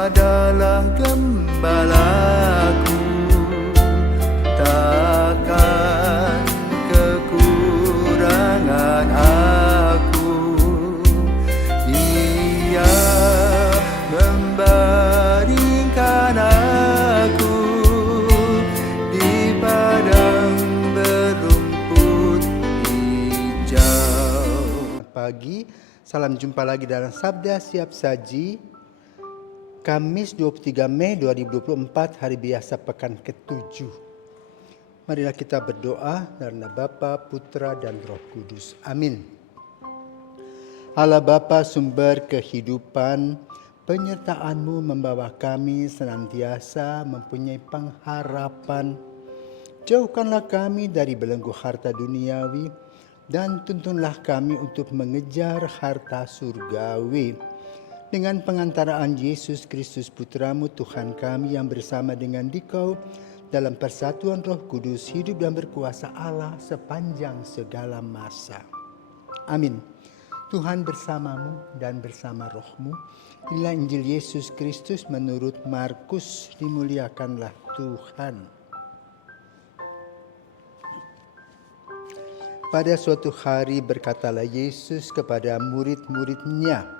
adalah gembalaku, takkan kekurangan aku. Dia membaringkan aku di padang berumput hijau. Pagi, salam jumpa lagi dalam Sabda Siap Saji, Kamis 23 Mei 2024, hari biasa pekan ke-7. Marilah kita berdoa dalam nama Bapa, Putra, dan Roh Kudus. Amin. Allah Bapa, sumber kehidupan, penyertaan-Mu membawa kami senantiasa mempunyai pengharapan. Jauhkanlah kami dari belenggu harta duniawi dan tuntunlah kami untuk mengejar harta surgawi. Dengan pengantaraan Yesus Kristus Putra-Mu Tuhan kami, yang bersama dengan Dikau dalam persatuan Roh Kudus hidup dan berkuasa Allah sepanjang segala masa. Amin. Tuhan bersamamu dan bersama rohmu. Inilah Injil Yesus Kristus menurut Markus. Dimuliakanlah Tuhan. Pada suatu hari berkatalah Yesus kepada murid-muridnya,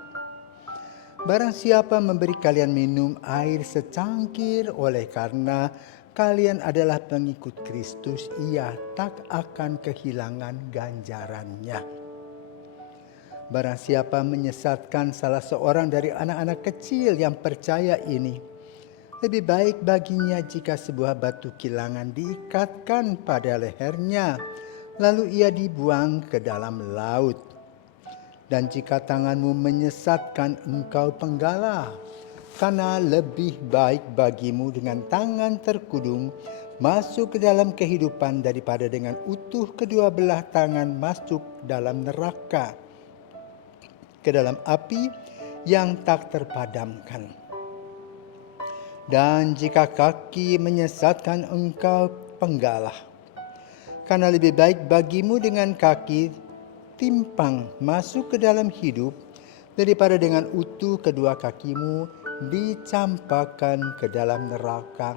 barang siapa memberi kalian minum air secangkir oleh karena kalian adalah pengikut Kristus, ia tak akan kehilangan ganjarannya. Barang siapa menyesatkan salah seorang dari anak-anak kecil yang percaya ini, lebih baik baginya jika sebuah batu kilangan diikatkan pada lehernya, lalu ia dibuang ke dalam laut. Dan jika tanganmu menyesatkan engkau penggalah, karena lebih baik bagimu dengan tangan terkudung masuk ke dalam kehidupan daripada dengan utuh kedua belah tangan masuk dalam neraka, ke dalam api yang tak terpadamkan. Dan jika kaki menyesatkan engkau penggalah, karena lebih baik bagimu dengan kaki timpang masuk ke dalam hidup daripada dengan utuh kedua kakimu dicampakkan ke dalam neraka.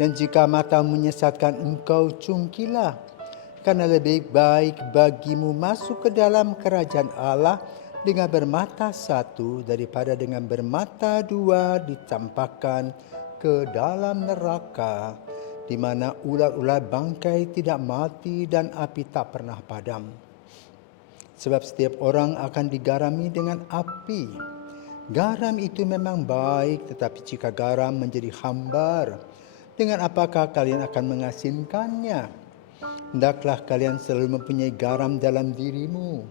Dan jika matamu menyesatkan engkau cungkilah, karena lebih baik bagimu masuk ke dalam kerajaan Allah dengan bermata satu daripada dengan bermata dua dicampakkan ke dalam neraka, di mana ulat-ulat bangkai tidak mati dan api tak pernah padam. Sebab setiap orang akan digarami dengan api. Garam itu memang baik, tetapi jika garam menjadi hambar, dengan apakah kalian akan mengasinkannya? Hendaklah kalian selalu mempunyai garam dalam dirimu,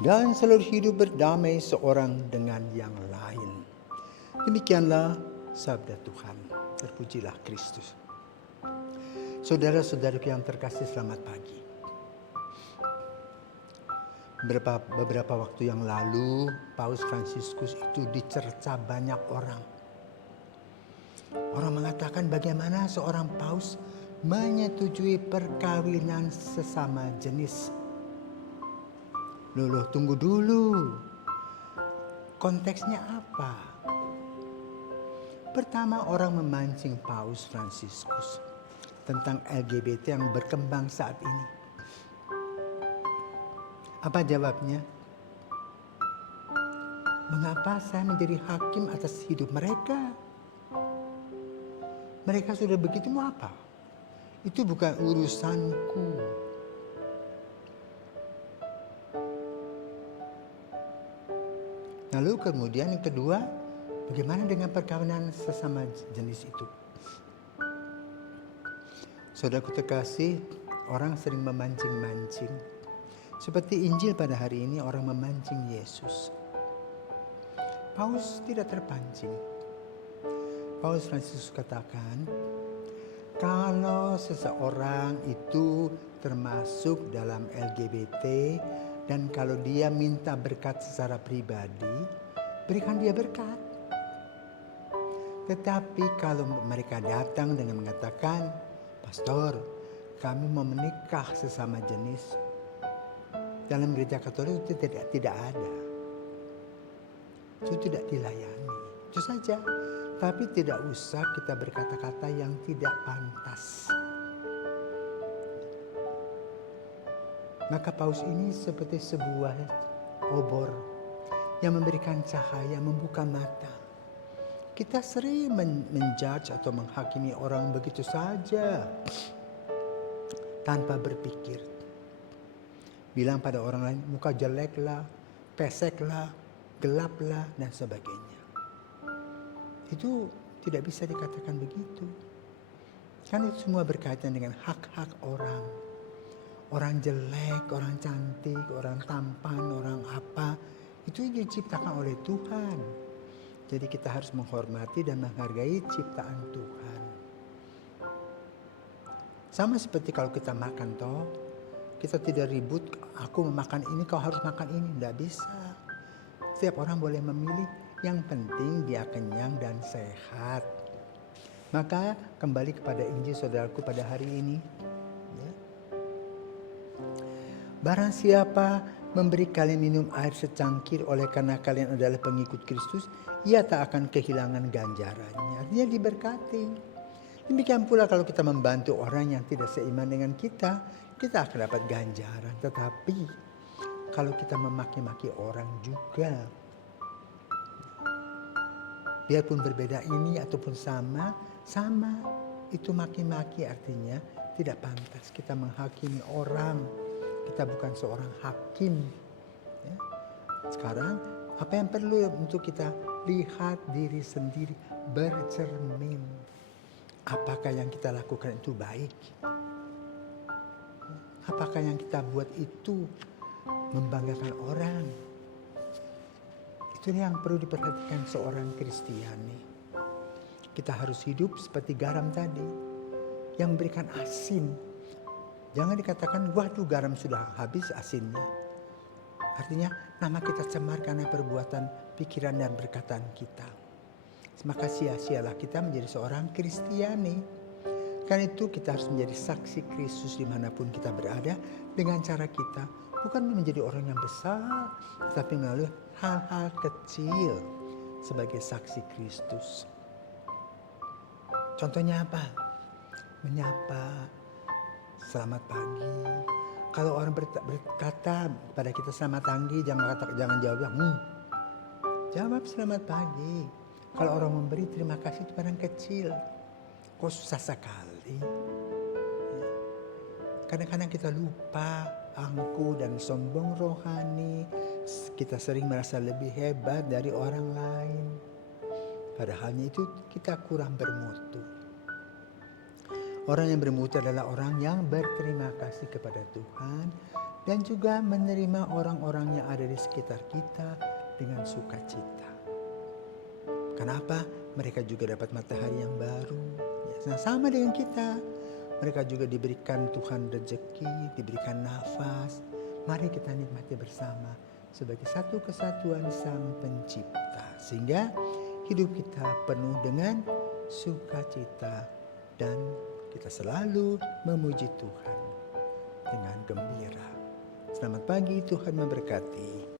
dan selalu hidup berdamai seorang dengan yang lain. Demikianlah sabda Tuhan. Terpujilah Kristus. Saudara-saudaraku yang terkasih, selamat pagi. Beberapa waktu yang lalu, Paus Fransiskus itu dicerca banyak orang. Orang mengatakan bagaimana seorang paus menyetujui perkawinan sesama jenis. Loh, tunggu dulu. Konteksnya apa? Pertama, orang memancing Paus Fransiskus tentang LGBT yang berkembang saat ini. Apa jawabnya? Mengapa saya menjadi hakim atas hidup mereka? Mereka sudah begitu, mau apa? Itu bukan urusanku. Lalu kemudian yang kedua, bagaimana dengan perkawinan sesama jenis itu? Saudaraku terkasih, orang sering memancing-mancing. Seperti Injil pada hari ini, orang memancing Yesus. Paus tidak terpancing. Paus Fransiskus katakan, kalau seseorang itu termasuk dalam LGBT dan kalau dia minta berkat secara pribadi, berikan dia berkat. Tetapi kalau mereka datang dengan mengatakan, Pastor, kami mau menikah sesama jenis, dalam gereja Katolik itu tidak ada. Itu tidak dilayani. Itu saja. Tapi tidak usah kita berkata-kata yang tidak pantas. Maka paus ini seperti sebuah obor yang memberikan cahaya, membuka mata. Kita sering menjudge atau menghakimi orang begitu saja tanpa berpikir. Bilang pada orang lain, muka jeleklah, peseklah, gelaplah, dan sebagainya. Itu tidak bisa dikatakan begitu. Karena itu semua berkaitan dengan hak-hak orang. Orang jelek, orang cantik, orang tampan, orang apa, itu diciptakan oleh Tuhan. Jadi kita harus menghormati dan menghargai ciptaan Tuhan. Sama seperti kalau kita makan toh, kita tidak ribut, aku memakan ini, kau harus makan ini. Tidak bisa. Setiap orang boleh memilih, yang penting dia kenyang dan sehat. Maka kembali kepada Injil saudaraku pada hari ini. Ya. Barang siapa memberi kalian minum air secangkir oleh karena kalian adalah pengikut Kristus, ia tak akan kehilangan ganjarannya. Artinya diberkati. Demikian pula kalau kita membantu orang yang tidak seiman dengan kita akan dapat ganjaran. Tetapi kalau kita memaki-maki orang juga, biarpun berbeda ini ataupun sama, itu maki-maki artinya tidak pantas. Kita menghakimi orang, kita bukan seorang hakim. Ya. Sekarang apa yang perlu untuk kita lihat diri sendiri, bercermin. Apakah yang kita lakukan itu baik? Apakah yang kita buat itu membanggakan orang? Itu yang perlu diperhatikan seorang Kristiani. Kita harus hidup seperti garam tadi, yang memberikan asin. Jangan dikatakan, waduh garam sudah habis asinnya. Artinya nama kita cemar karena perbuatan, pikiran dan perkataan kita. Maka sia-sialah kita menjadi seorang Kristiani. Karena itu kita harus menjadi saksi Kristus dimanapun kita berada dengan cara kita. Bukan menjadi orang yang besar, tetapi melalui hal-hal kecil sebagai saksi Kristus. Contohnya apa? Menyapa, selamat pagi. Kalau orang berkata pada kita selamat pagi, jangan jawab, jawab selamat pagi. Kalau orang memberi terima kasih itu barang kecil. Kok susah sekali? Kadang-kadang kita lupa, angkuh dan sombong rohani. Kita sering merasa lebih hebat dari orang lain. Padahalnya itu kita kurang bermutu. Orang yang bermutu adalah orang yang berterima kasih kepada Tuhan. Dan juga menerima orang-orang yang ada di sekitar kita dengan sukacita. Kenapa? Mereka juga dapat matahari yang baru. Nah, sama dengan kita. Mereka juga diberikan Tuhan rezeki, diberikan nafas. Mari kita nikmati bersama sebagai satu kesatuan Sang Pencipta. Sehingga hidup kita penuh dengan sukacita dan kita selalu memuji Tuhan dengan gembira. Selamat pagi, Tuhan memberkati.